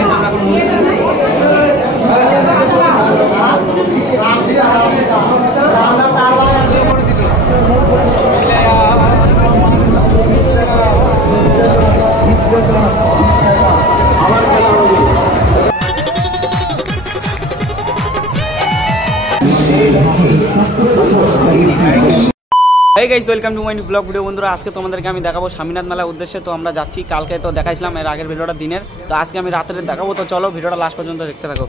Hey guys, welcome to my new vlog video বন্ধুরা। আজকে তোমাদেরকে আমি দেখাবো স্বামীনাথ মেলার উদ্দেশ্যে। তো আমরা যাচ্ছি, কালকে তো দেখাইছিলাম এর আগের ভিডিওটা দিনের, তো আজকে আমি রাতের দেখাবো। তো চলো ভিডিওটা লাস্ট পর্যন্ত দেখতে থাকো।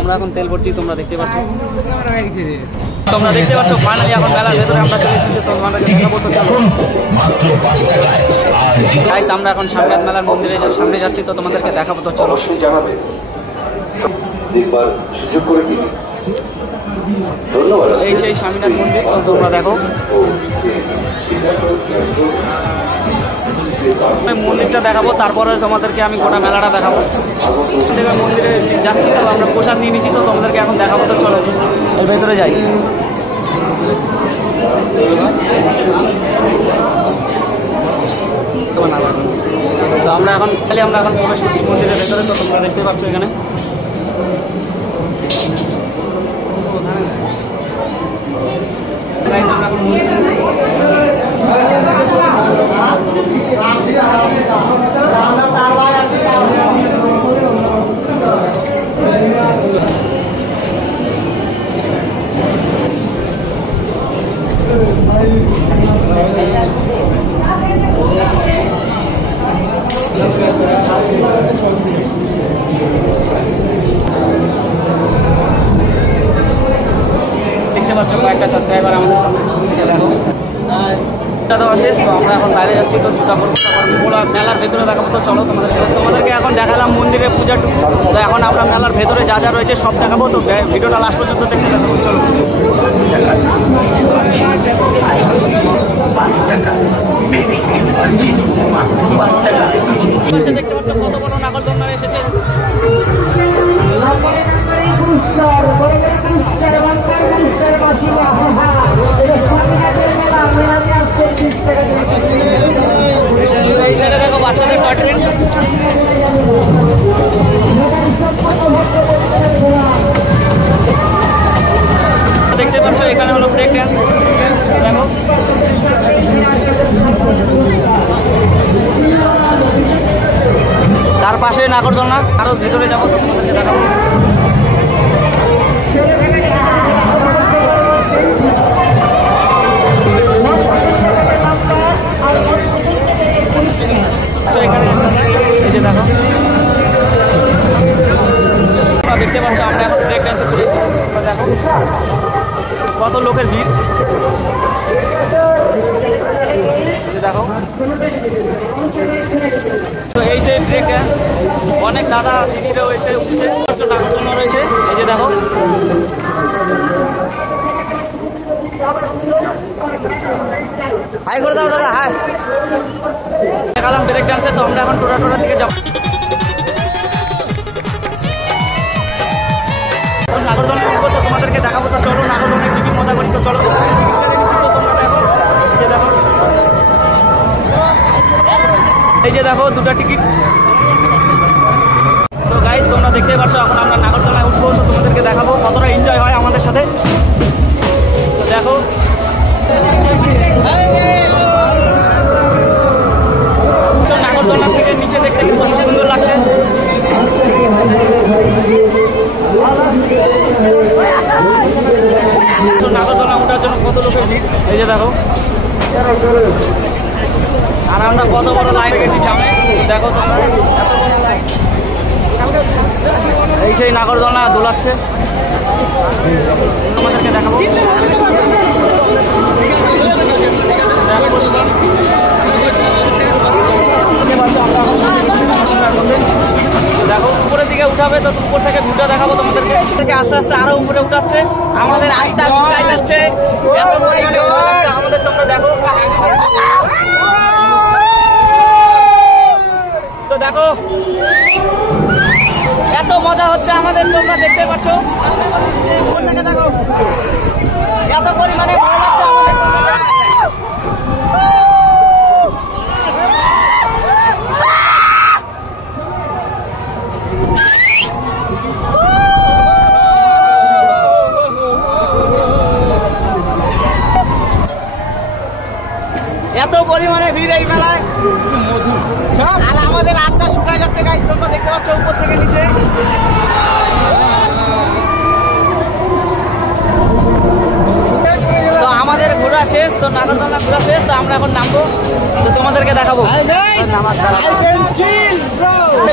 আমরা এখন তেল ভরছি, তোমরা দেখতে পাচ্ছ। ফাইনালি এখন মেলার ভেতরে আমরা চলে এসেছি, তোমাদেরকে দেখাবো। তো চলো গাইস, আমরা এখন স্বামীনাথ মেলার মন্দিরের সামনে যাচ্ছি, তো তোমাদেরকে দেখাবো। তো চলো। এই সেই স্বামীনাথ মন্দির, তো তোমরা দেখো। মন্দিরটা দেখাবো, তারপরে তোমাদেরকে আমি গোটা মেলাটা দেখাবো। মন্দিরে যাচ্ছি, তো আমরা প্রসাদ নিয়ে নিচ্ছি, তো তোমাদেরকে এখন দেখাবো। তো চলো এর ভেতরে যাই। তো আমরা এখন প্রবেশ করছি মন্দিরের ভেতরে, তো তোমরা দেখতে পাচ্ছ এখানে। দেখতে পাচ্ছ কয়েকটা সাবস্ক্রাইবার আমাদের দেখো। শেষ, তো আমরা এখন বাইরে যাচ্ছি, তো জুতা পরবো, মেলার ভেতরে দেখাবো। তো চলো তোমাদেরকে এখন দেখালাম মন্দিরের পূজাটুকু। তো এখন আমরা মেলার ভেতরে যা যা রয়েছে সব দেখাবো। তো ভিডিওটা লাস্ট পর্যন্ত দেখতে দেখাবো। চলো দেখতে পাচ্ছ কত বড় নাগরদোলনা এসেছে। দেখো বাচ্চাদের টয় ট্রেন, দেখতে পাচ্ছ। এখানে হলো ব্রেক ড্যান্স, দেখো। তার পাশে নাগরদোলনা, আরো ভেতরে যাবো, তোমাদেরকে দেখাবো। এই যে দেখো, দেখতে পাচ্ছ আমরা এখন ব্রেক ড্যান্সে চলে এসেছি। দেখো কত লোকের ভিড়, দেখো। তো এই যে ব্রেক ড্যান্স, অনেক দাদা দিদিরা রয়েছে, নাগরদোলনা রয়েছে। এই যে দেখো, হাই করে দাও দাদা, হাই। দেখালাম ব্রেক ডান্সে, তো আমরা এখন টোটার দিকে যাবো। নাগরদোলনা উঠবো, তো তোমাদেরকে দেখাবো। তো চলো নাগরদোলনায় কি কি মজা করি। তো চলো তোমরা দেখো। এই যে দেখো দুটা টিকিট। তো গাইস, তোমরা দেখতেই পাচ্ছ এখন আমরা নাগরদোলনায় উঠবো, তো তোমাদেরকে দেখাবো কতটা এনজয় হয় আমাদের সাথে। তো দেখো, নাগরদোলনা থেকে নিচে দেখতে খুব সুন্দর লাগছে। তো নাগরদোলনা ওঠার জন্য কত লোকের ভিড়, এই যে দেখো। আর আমরা কত বড় লাইনে গেছি সামনে, দেখো তোমরা। এই সেই নাগরদোলনা দোলাচ্ছে, আমাদেরকে দেখাবো। দেখো উপরের দিকে উঠাবে, তো উপর থেকে ভিউটা দেখাবো তোমাদেরকে। আস্তে আস্তে আরো উপরে উঠাচ্ছে, আমাদের আইটা শুকাই যাচ্ছে, আমাদের। তোমরা দেখো, তো দেখো এত মজা হচ্ছে আমাদের, তোমরা দেখতে পাচ্ছ। দেখো এত পরিমাণে ভালো লাগছে আমাদের। এত পরিমাণে ভিড় এই মেলায়, মধু আর আমাদের আত্মা শুকায় যাচ্ছে গাইস, তোমরা দেখতে পাচ্ছ উপর থেকে নিচে। তো আমাদের ঘোরা শেষ, তো নাগরদোলনা ঘোরা শেষ, তো আমরা এখন নামবো, তো তোমাদেরকে দেখাবো।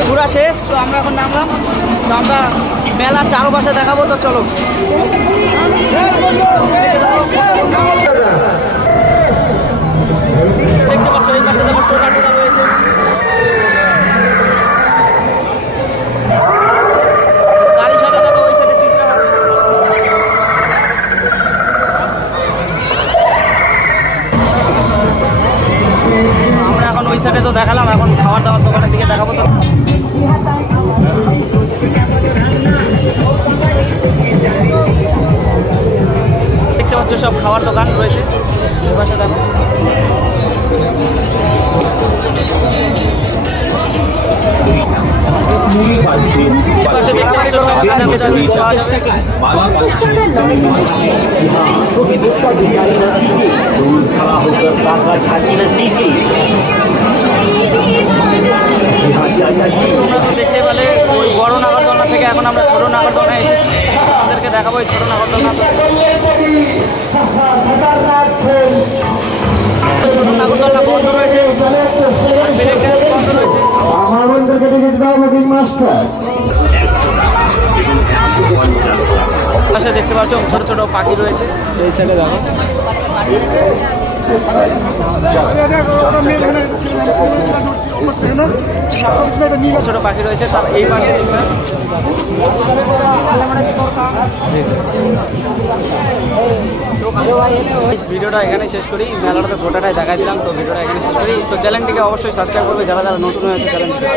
ঘোরা শেষ, তো আমরা এখন নামলাম, তো আমরা মেলার চারপাশে দেখাবো, তো চলো। দেখতে পাচ্ছ এই পাশে দেখো টোটা টোটা রয়েছে। গাড়ির সাথে দেখো ওই সাইডে চিত্র। আমরা এখন ওই সাইডে তো দেখালাম, এখন খাবার দাবার দোকানের দিকে দেখাবো। তো দেখতে পাচ্ছ সব খাবার দোকান রয়েছে এই পাশে দেখো। দেখতে পেলে ওই বড় নাগরদোলনা থেকে এখন আমরা ছোট নাগরদোলনায় এসেছি, আমাদেরকে দেখাবো এই ছোট নাগরদোলনা। ছোট নাগরদোলনা বন্ধ রয়েছে, বন্ধ রয়েছে। পাশে দেখতে পাচ্ছ ছোট ছোট পাখি রয়েছে, এই সাইডে দেখো। ছোট পাখি রয়েছে, তার এই পাশে ভিডিওটা এখানে শেষ করি। মেলাটা তো গোটাটাই দেখাই দিলাম, তো ভিডিওটা এখানে শেষ করি। তো চ্যানেলটিকে অবশ্যই সাবস্ক্রাইব করবে যারা যারা নতুন হয়েছে চ্যানেলটিকে।